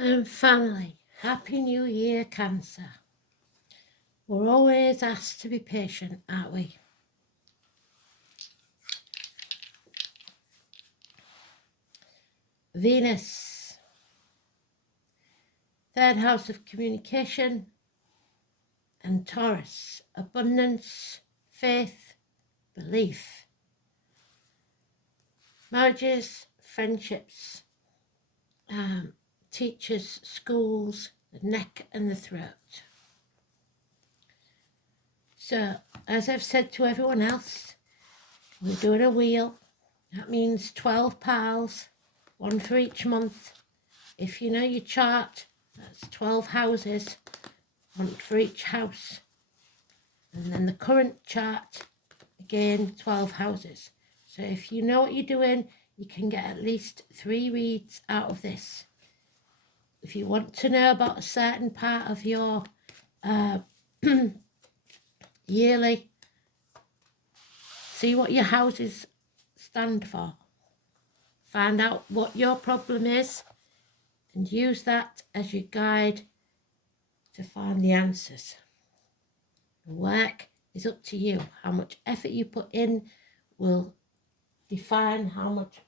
And finally, Happy New Year, Cancer. We're always asked to be patient, aren't we? Venus, third house of communication, and Taurus, abundance, faith, belief, marriages, friendships, teachers, schools, the neck and the throat. So, as I've said to everyone else, we're doing a wheel. That means 12 piles, one for each month. If you know your chart, that's 12 houses, one for each house. And then the current chart, again, 12 houses. So if you know what you're doing, you can get at least 3 reads out of this. If you want to know about a certain part of your yearly, see what your houses stand for. Find out what your problem is and use that as your guide to find the answers. The work is up to you. How much effort you put in will define how much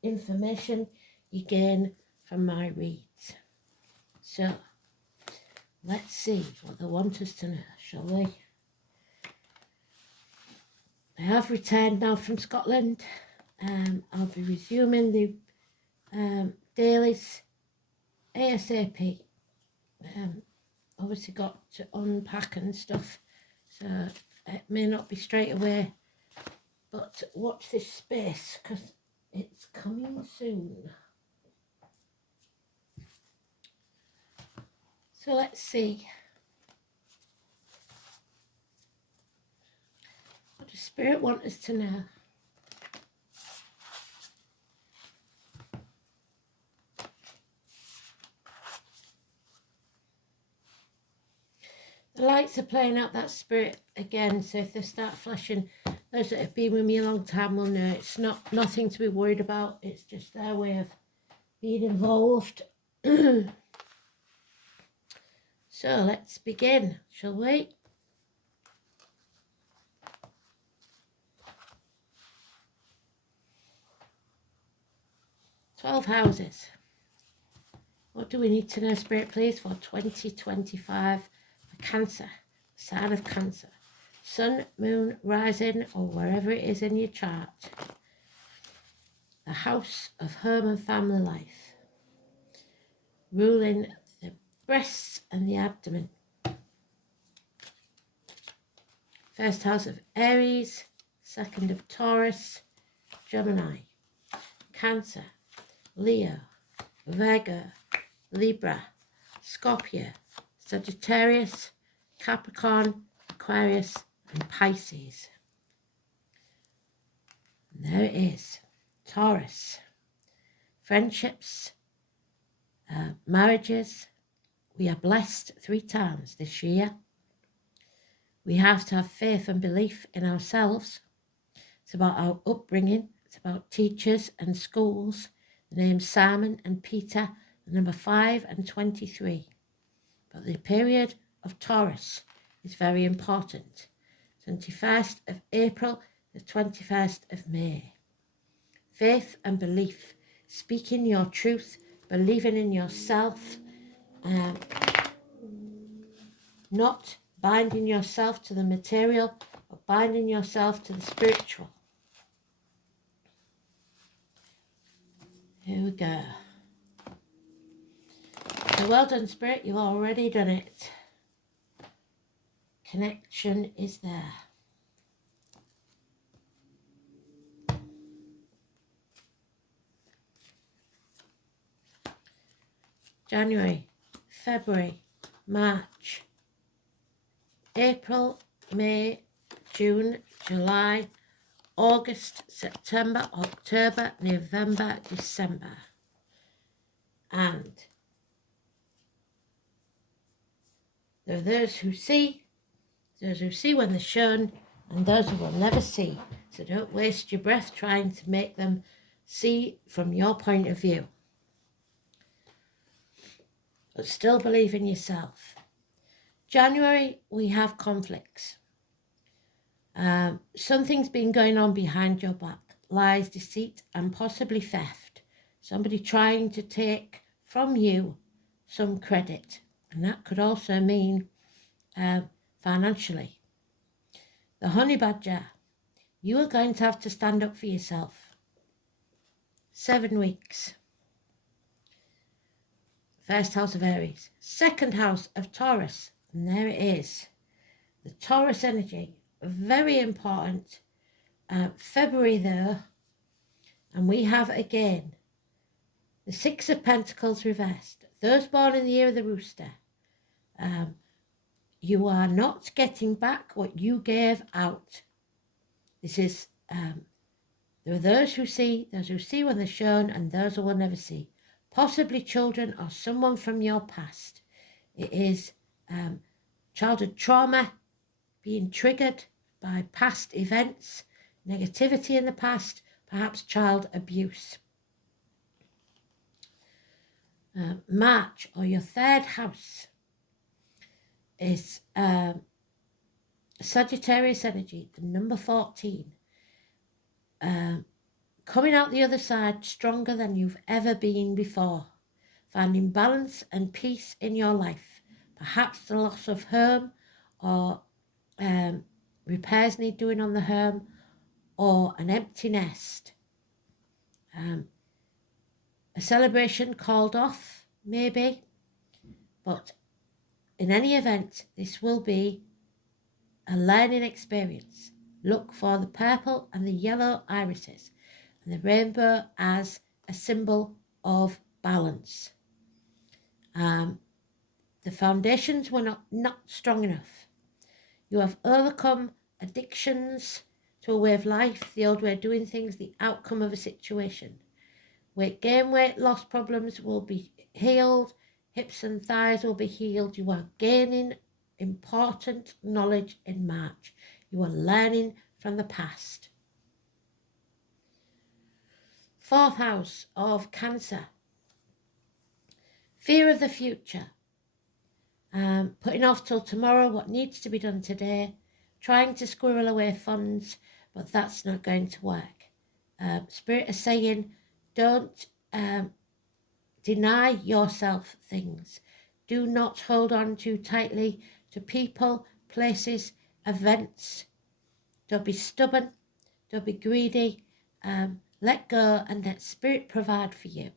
information you gain from my reads. So, let's see what they want us to know, shall we? I have returned now from Scotland. I'll be resuming the dailies ASAP. Obviously got to unpack and stuff, so it may not be straight away, but watch this space because it's coming soon. So let's see. What does Spirit want us to know? The lights are playing out that spirit again, so if they start flashing, those that have been with me a long time will know it's nothing to be worried about. It's just their way of being involved. So let's begin, shall we? "12 houses. What do we need to know, Spirit, please, for 2025 for Cancer, sign of Cancer? Sun, moon, rising, or wherever it is in your chart. The house of home and family life. Ruling the breasts and the abdomen. First house of Aries, second of Taurus, Gemini, Cancer, Leo, Virgo, Libra, Scorpio, Sagittarius, Capricorn, Aquarius, and Pisces. And there it is, Taurus. Friendships, marriages. We are blessed 3 times this year. We have to have faith and belief in ourselves. It's about our upbringing. It's about teachers and schools. The names Simon and Peter, the number 5 and 23. But the period of Taurus is very important. 21st of April, the 21st of May. Faith and belief, speaking your truth, believing in yourself, not binding yourself to the material, but binding yourself to the spiritual. Here we go. So well done, Spirit, you've already done it. Connection is there. January, February, March, April, May, June, July, August, September, October, November, December. And there are those who see when they're shown, and those who will never see. So don't waste your breath trying to make them see from your point of view. but still believe in yourself. January, we have conflicts. Something's been going on behind your back. Lies, deceit, and possibly theft. Somebody trying to take from you some credit. And that could also mean financially. The honey badger, you are going to have to stand up for yourself. 7 weeks. First house of Aries. Second house of Taurus. And there it is. The Taurus energy. Very important. February there. And we have again the Six of Pentacles reversed. Those born in the year of the rooster. You are not getting back what you gave out. This is, there are those who see when they're shown, and those who will never see. Possibly children or someone from your past. It is childhood trauma, being triggered by past events, negativity in the past, perhaps child abuse. March, or your third house, is Sagittarius energy, the number 14. Coming out the other side stronger than you've ever been before. Finding balance and peace in your life. Perhaps the loss of home, or repairs need doing on the home, or an empty nest. A celebration called off, maybe. But in any event, this will be a learning experience. Look for the purple and the yellow irises and the rainbow as a symbol of balance. The foundations were not strong enough. You have overcome addictions to a way of life, the old way of doing things, the outcome of a situation. Weight gain, weight loss problems will be healed. Hips and thighs will be healed. You are gaining important knowledge in March. You are learning from the past. Fourth house of Cancer. Fear of the future. Putting off till tomorrow what needs to be done today. Trying to squirrel away funds, but that's not going to work. Spirit is saying, don't deny yourself things. Do not hold on too tightly to people, places, events. Don't be stubborn. Don't be greedy. Let go and let Spirit provide for you.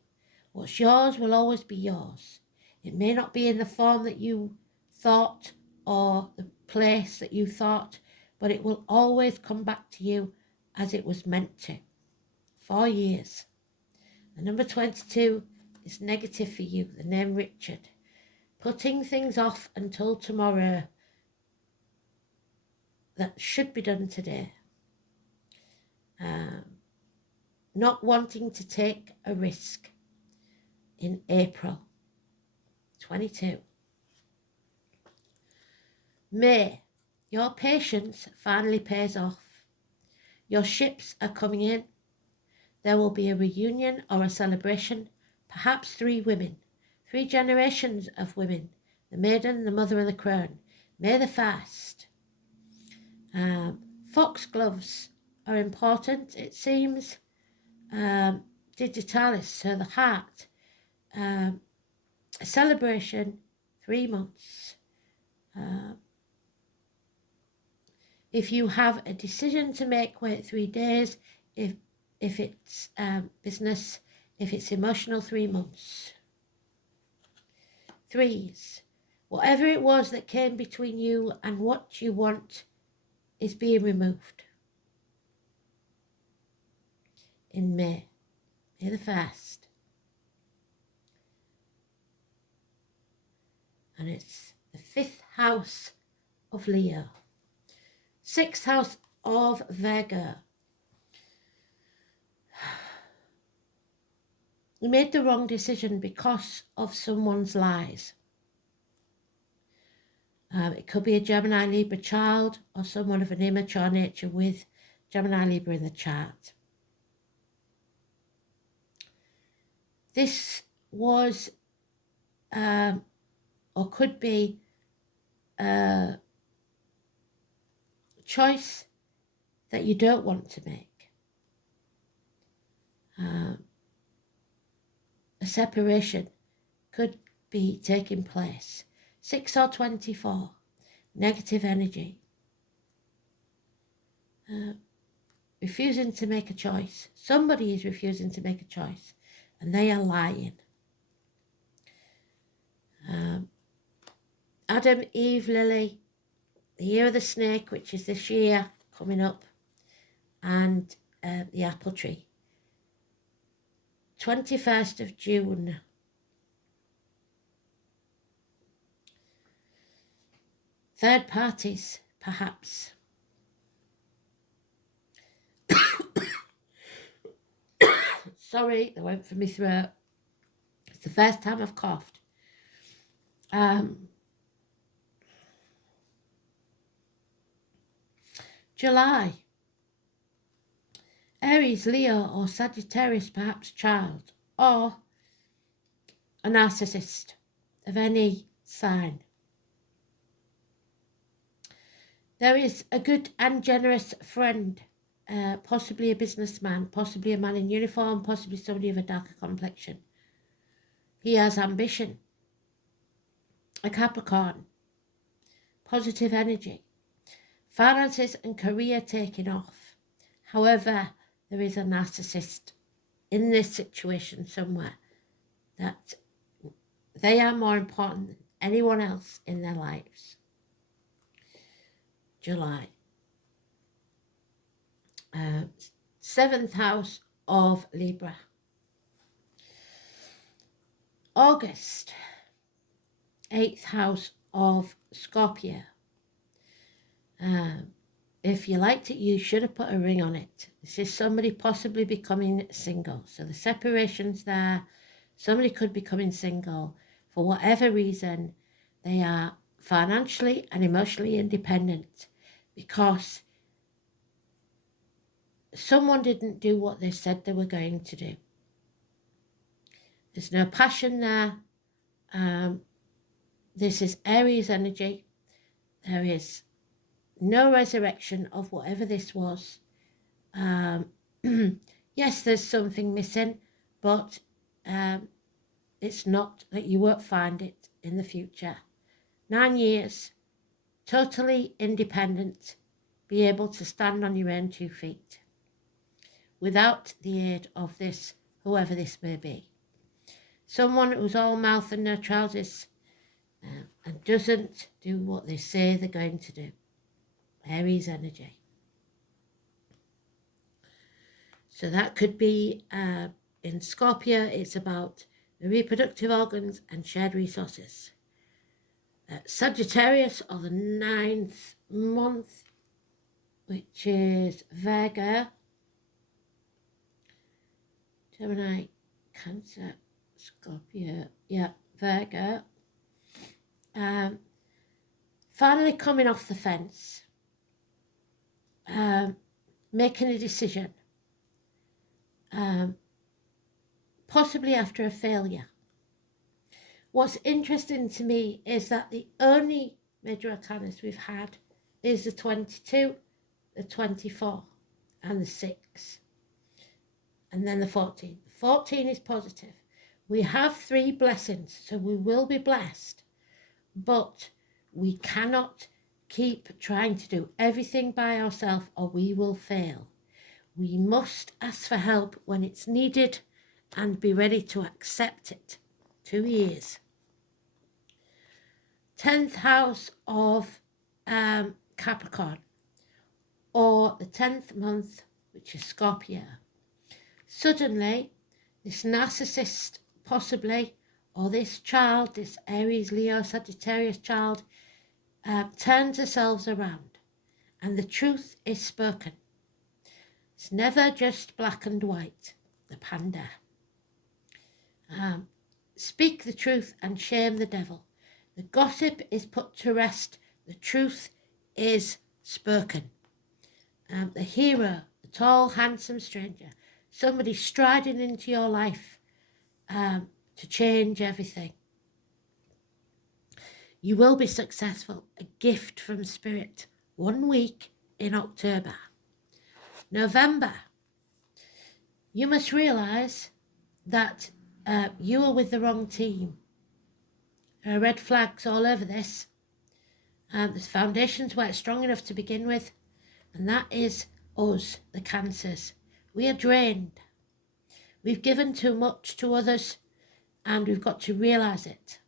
What's yours will always be yours. It may not be in the form that you thought or the place that you thought, but it will always come back to you as it was meant to. 4 years. The number 22 is negative for you, the name Richard. Putting things off until tomorrow that should be done today. Not wanting to take a risk in April 22. May, your patience finally pays off. Your ships are coming in. There will be a reunion or a celebration, perhaps 3 women, 3 generations of women, the maiden, the mother and the crone. May the 1st. Foxgloves are important, it seems. Digitalis, so the heart. A celebration, 3 months. If you have a decision to make, wait 3 days. If it's business, if it's emotional, 3 months. 3s. Whatever it was that came between you and what you want is being removed. In May the 1st. And it's the 5th house of Leo. 6th house of Virgo. You made the wrong decision because of someone's lies. It could be a Gemini Libra child or someone of an immature nature with Gemini Libra in the chart. This was or could be a choice that you don't want to make. A separation could be taking place. 6 or 24, negative energy. Refusing to make a choice. Somebody is refusing to make a choice, and they are lying. Adam, Eve, Lily, the year of the snake, which is this year coming up, and the apple tree. 21st of June. Third parties, perhaps. Sorry, that went for my throat. It's the first time I've coughed. July. Aries, Leo, or Sagittarius, perhaps child, or a narcissist of any sign. There is a good and generous friend, possibly a businessman, possibly a man in uniform, possibly somebody of a darker complexion. He has ambition. A Capricorn. Positive energy. Finances and career taking off. However, there is a narcissist in this situation somewhere that they are more important than anyone else in their lives. July. 7th house of Libra. August. 8th house of Scorpio. If you liked it, you should have put a ring on it. This is somebody possibly becoming single. So the separation's there. Somebody could be becoming single. For whatever reason, they are financially and emotionally independent because someone didn't do what they said they were going to do. There's no passion there. This is Aries energy. There is no resurrection of whatever this was. Yes, there's something missing, but it's not that you won't find it in the future. 9 years, totally independent, be able to stand on your own 2 feet without the aid of this, whoever this may be. Someone who's all mouth and no trousers and doesn't do what they say they're going to do. Aries energy. So that could be in Scorpio, it's about the reproductive organs and shared resources. Sagittarius, or the 9th month, which is Virgo, Gemini, Cancer, Scorpio, yeah, Virgo. Finally coming off the fence, making a decision, possibly after a failure. What's interesting to me is that the only major arcanas we've had is the 22, the 24, and the 6, and then the 14. The 14 is positive. We have 3 blessings, so we will be blessed, but we cannot keep trying to do everything by ourselves or we will fail. We must ask for help when it's needed and be ready to accept it. 2 years. 10th house of Capricorn, or the 10th month, which is Scorpio. Suddenly, this narcissist, possibly, or this child, this Aries, Leo, Sagittarius child, turns themselves around and the truth is spoken. It's never just black and white, the panda. Speak the truth and shame the devil. The gossip is put to rest. The truth is spoken. The hero, the tall, handsome stranger, somebody striding into your life to change everything. You will be successful. A gift from Spirit. 1 week in October. November. You must realise that you are with the wrong team. There are red flags all over this. The foundations weren't strong enough to begin with, and that is us, the Cancers. We are drained. We've given too much to others, and we've got to realise it.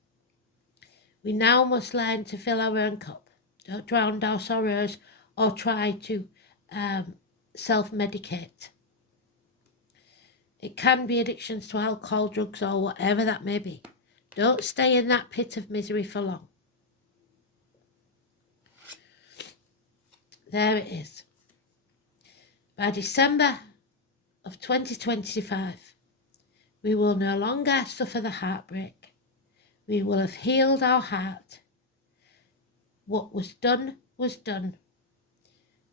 We now must learn to fill our own cup. Don't drown our sorrows or try to self-medicate. It can be addictions to alcohol, drugs, or whatever that may be. Don't stay in that pit of misery for long. There it is. By December of 2025, we will no longer suffer the heartbreak. We will have healed our heart. What was done was done.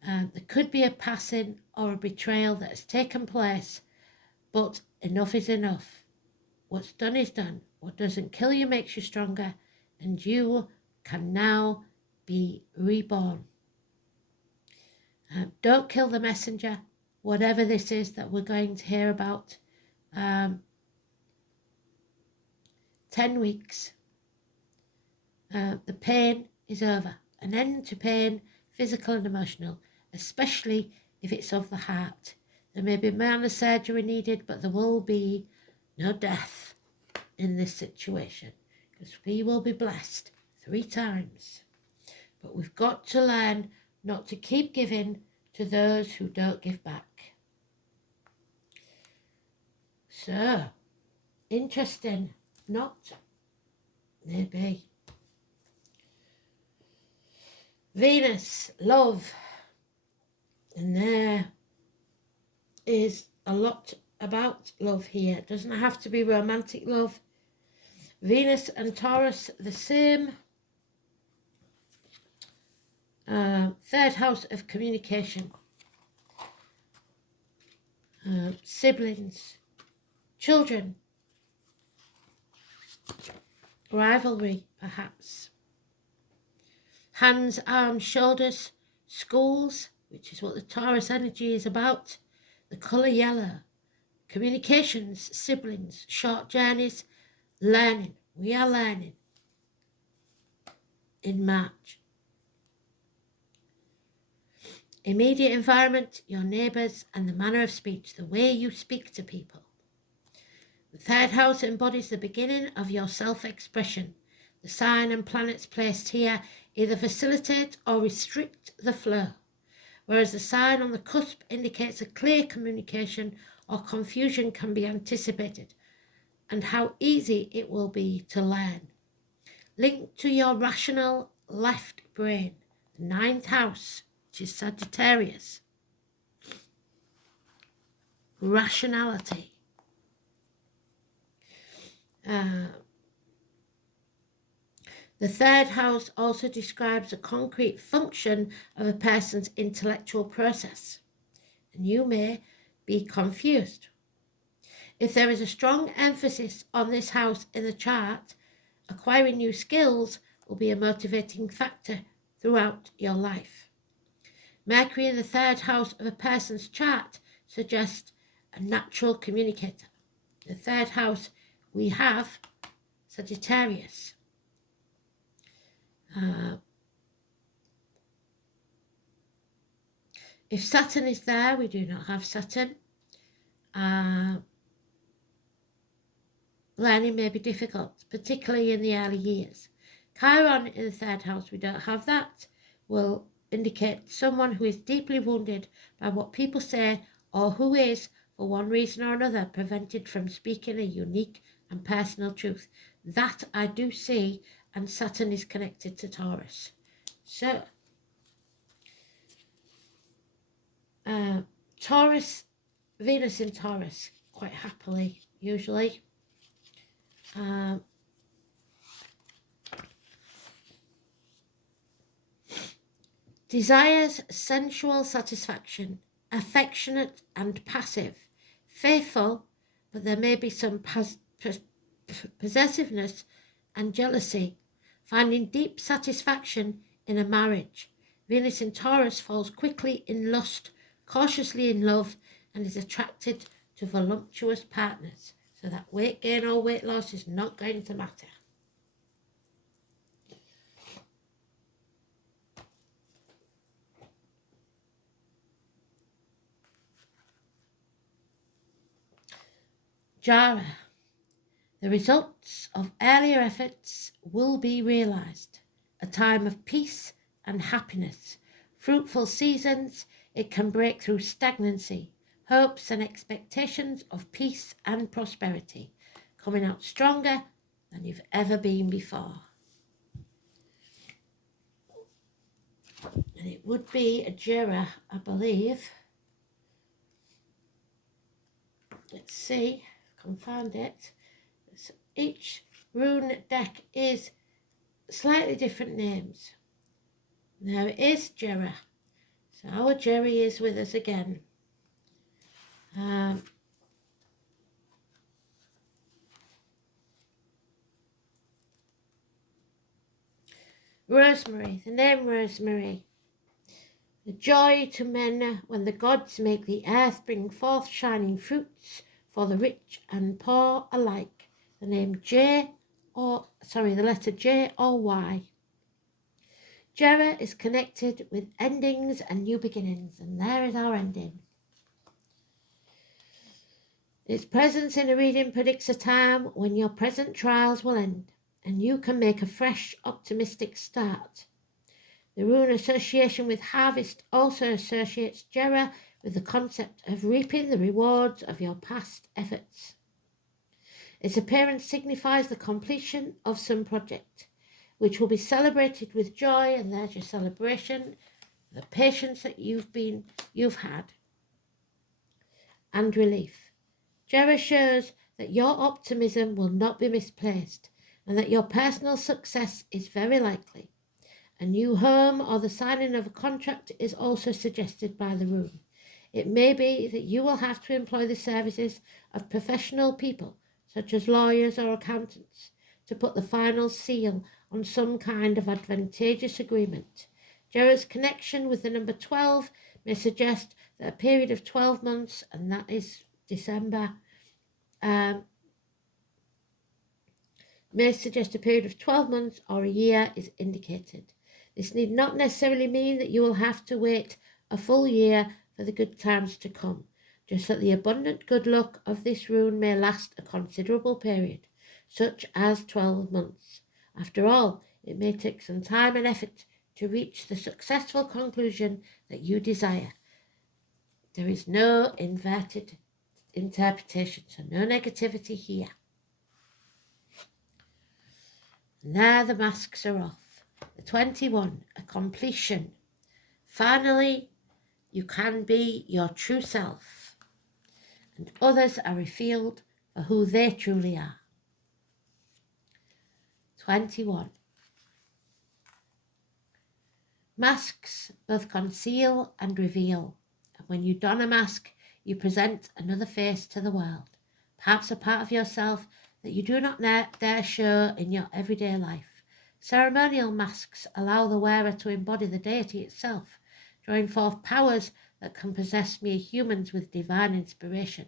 There could be a passing or a betrayal that has taken place, but enough is enough. What's done is done. What doesn't kill you makes you stronger, and you can now be reborn. Don't kill the messenger, whatever this is that we're going to hear about. 10 weeks. The pain is over. An end to pain, physical and emotional, especially if it's of the heart. There may be minor surgery needed, but there will be no death in this situation, because we will be blessed 3 times. But we've got to learn not to keep giving to those who don't give back. So, interesting, not? Maybe. Venus, love. And there is a lot about love here. It doesn't have to be romantic love. Venus and Taurus, the same. 3rd house of communication. Siblings, children, rivalry perhaps. Hands, arms, shoulders, schools, which is what the Taurus energy is about. The colour yellow. Communications, siblings, short journeys, learning. We are learning in March. Immediate environment, your neighbours, and the manner of speech, the way you speak to people. The 3rd house embodies the beginning of your self-expression. The sign and planets placed here either facilitate or restrict the flow, whereas the sign on the cusp indicates a clear communication or confusion can be anticipated, and how easy it will be to learn. Linked to your rational left brain, the 9th house, which is Sagittarius. Rationality. The 3rd house also describes the concrete function of a person's intellectual process, and you may be confused. If there is a strong emphasis on this house in the chart, acquiring new skills will be a motivating factor throughout your life. Mercury in the 3rd house of a person's chart suggests a natural communicator. The 3rd house we have Sagittarius. If Saturn is there, we do not have Saturn. Learning may be difficult, particularly in the early years. Chiron in the 3rd house, we don't have that, will indicate someone who is deeply wounded by what people say, or who is, for one reason or another, prevented from speaking a unique and personal truth. That I do see, and Saturn is connected to Taurus. So, Taurus, Venus in Taurus, quite happily, usually. Desires sensual satisfaction, affectionate and passive, faithful, but there may be some possessiveness and jealousy, finding deep satisfaction in a marriage. Venus in Taurus falls quickly in lust, cautiously in love, and is attracted to voluptuous partners. So that weight gain or weight loss is not going to matter. Jara. The results of earlier efforts will be realised. A time of peace and happiness. Fruitful seasons, it can break through stagnancy. Hopes and expectations of peace and prosperity. Coming out stronger than you've ever been before. And it would be a Jira, I believe. Let's see, I can find it. So each rune deck is slightly different names. Now it is Jera. So our Jerry is with us again. Rosemary, the name Rosemary. The joy to men when the gods make the earth bring forth shining fruits for the rich and poor alike. The name the letter J or Y. Jera is connected with endings and new beginnings, and there is our ending. Its presence in a reading predicts a time when your present trials will end, and you can make a fresh, optimistic start. The rune association with harvest also associates Jera with the concept of reaping the rewards of your past efforts. Its appearance signifies the completion of some project, which will be celebrated with joy, and there's your celebration, the patience that you've had, and relief. Jera shows that your optimism will not be misplaced, and that your personal success is very likely. A new home or the signing of a contract is also suggested by the rune. It may be that you will have to employ the services of professional people, such as lawyers or accountants, to put the final seal on some kind of advantageous agreement. Jera's connection with the number 12 may suggest that a period of 12 months, and that is December, may suggest a period of 12 months or a year is indicated. This need not necessarily mean that you will have to wait a full year for the good times to come, just that the abundant good luck of this rune may last a considerable period, such as 12 months. After all, it may take some time and effort to reach the successful conclusion that you desire. There is no inverted interpretation, so no negativity here. And there the masks are off. The 21, a completion. Finally, you can be your true self, and others are revealed for who they truly are. 21. Masks both conceal and reveal, and when you don a mask, you present another face to the world, perhaps a part of yourself that you do not dare show in your everyday life. Ceremonial masks allow the wearer to embody the deity itself, drawing forth powers that can possess mere humans with divine inspiration.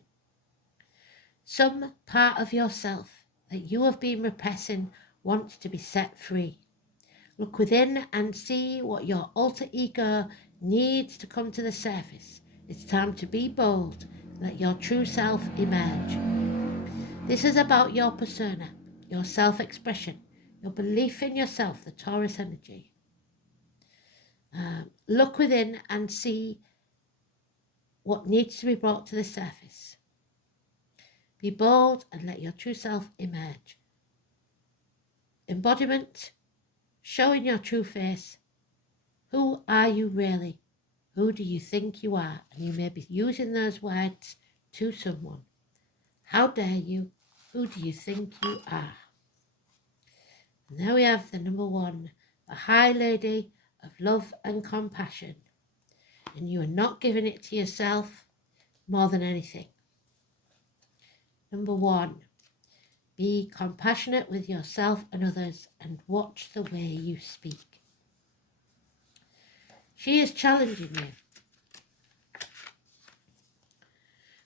Some part of yourself that you have been repressing wants to be set free. Look within and see what your alter ego needs to come to the surface. It's time to be bold and let your true self emerge. This is about your persona, your self-expression, your belief in yourself, the Taurus energy. Look within and see what needs to be brought to the surface. Be bold and let your true self emerge. Embodiment, showing your true face. Who are you really? Who do you think you are? And you may be using those words to someone. How dare you? Who do you think you are? And there we have the number 1, the High Lady of Love and Compassion. And you are not giving it to yourself more than anything. Number 1, Be compassionate with yourself and others, and watch the way you speak. She is challenging you.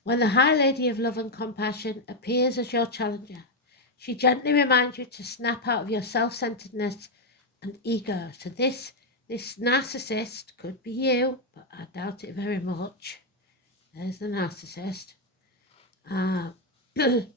When the High Lady of Love and Compassion appears as your challenger, she gently reminds you to snap out of your self-centeredness and ego. So this narcissist could be you, but I doubt it very much. There's the narcissist. The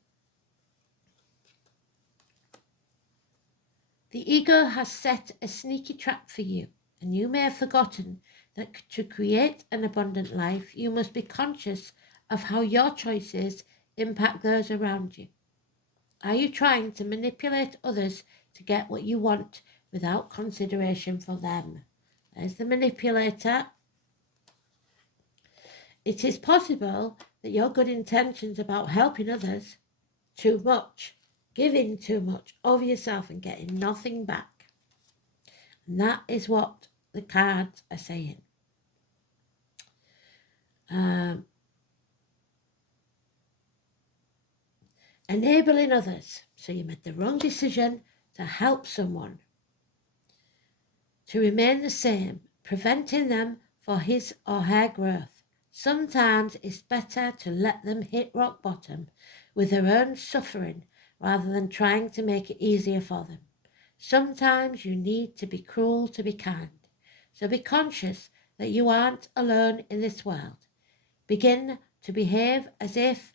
ego has set a sneaky trap for you, and you may have forgotten that to create an abundant life, you must be conscious of how your choices impact those around you. Are you trying to manipulate others to get what you want without consideration for them? There's the manipulator. It is possible that your good intentions about helping others too much, giving too much of yourself and getting nothing back. And that is what the cards are saying. Enabling others. So you made the wrong decision to help someone to remain the same, preventing them for his or her growth. Sometimes it's better to let them hit rock bottom with their own suffering rather than trying to make it easier for them. Sometimes you need to be cruel to be kind. So be conscious that you aren't alone in this world. Begin to behave as if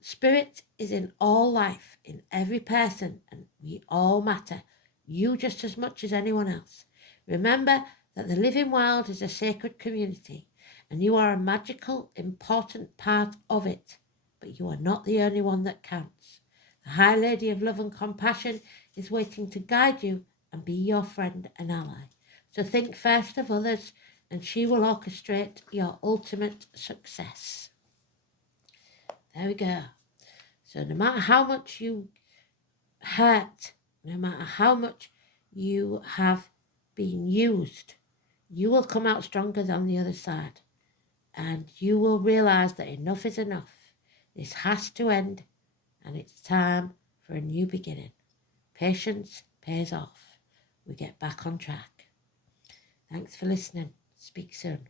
spirit is in all life, in every person, and we all matter, you just as much as anyone else. Remember that the living world is a sacred community, and you are a magical, important part of it, but you are not the only one that counts. The High Lady of Love and Compassion is waiting to guide you and be your friend and ally. So think first of others, and she will orchestrate your ultimate success. There we go. So no matter how much you hurt, no matter how much you have been used, you will come out stronger than the other side. And you will realize that enough is enough. This has to end, and it's time for a new beginning. Patience pays off. We get back on track. Thanks for listening. Speak soon.